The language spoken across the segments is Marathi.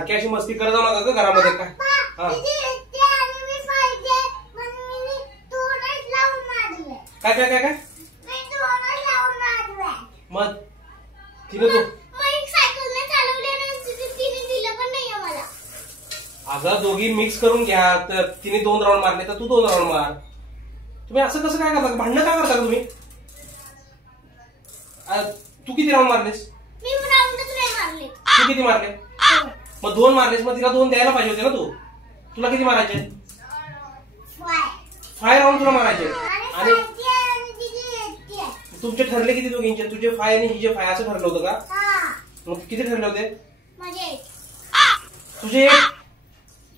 सारखी अशी मस्ती करत जाऊ नका ग घरामध्ये काय. काय काय काय काय मग तिने तू अगं दोघी मिक्स करून घ्या. तर तिने 2 राऊंड मारले तर तू 2 राऊंड मार. तुम्ही असं कसं काय करता? भांडणं काय करता तुम्ही? तू किती राऊंड मारलेस? तू किती मारले? मग 2 मारलेस, मग तिला 2 द्यायला पाहिजे होते ना तू. तुला किती मारायचे? 5 राऊंड तुला मारायचे. आणि तुमचे ठरले किती दोघींचे? तुझे 5 आणि हिचे 5 असं ठरलं होतं का? मग किती ठरले होते तुझे?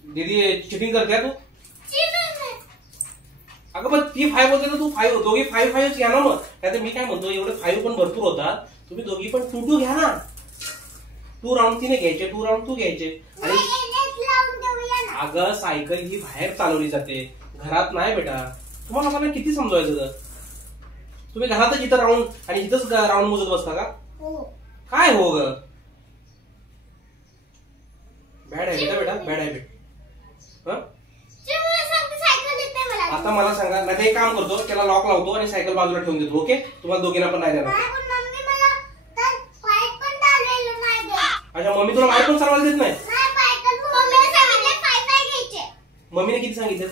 दीदी चिटिंग करते तू. अगं पण ती 5 होते ना, तू 5. दोघी 5 घ्या ना. मग काय मी काय म्हणतो, एवढे 5 पण भरपूर होतात. तुम्ही दोघी पण 2 घ्या ना. 2 राऊंड तिने घ्यायचे, 2 राऊंड तू घ्यायचे. आणि अगं सायकल ही बाहेर चालवली जाते, घरात नाही बेटा. तुम्हाला मला किती समजवायचं? तर तुम्ही घरातच इथं राऊंड आणि इथंच राऊंड मोजत बसता का? काय हो ग? बॅड हॅबिट आहे बेटा, बॅड हॅबिट. आता मला सांगा, नाही एक काम करतो, त्याला लॉक लावतो आणि सायकल बाजूला ठेवून देतो. ओके, तुम्हाला दोघींना पण नाही देणार. अच्छा, मम्मी तुला बाहेर पण चालवायला देत नाही? मम्मीने किती सांगितलं?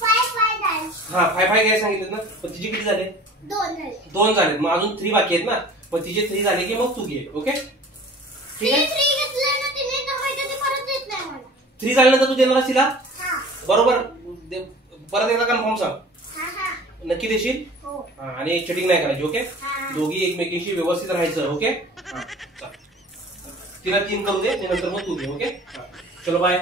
5 घ्यायला सांगितलं ना. पण तिचे किती झाले? 2 झाले. मग अजून 3 बाकी आहेत ना. मग तिचे 3 झाले की मग तू घे. ओके, ठीक आहे. 3 झाल्यानंतर तू देणार तिला? बरोबर. परत एकदा कन्फर्म सांग. नक्की देशील? आणि चिटिंग नाही करायची. ओके, दोघी एकमेकींशी व्यवस्थित राहायचं. ओके, तिला 3 करू दे, नंतर मग तू दे. ओके, चलो बाय.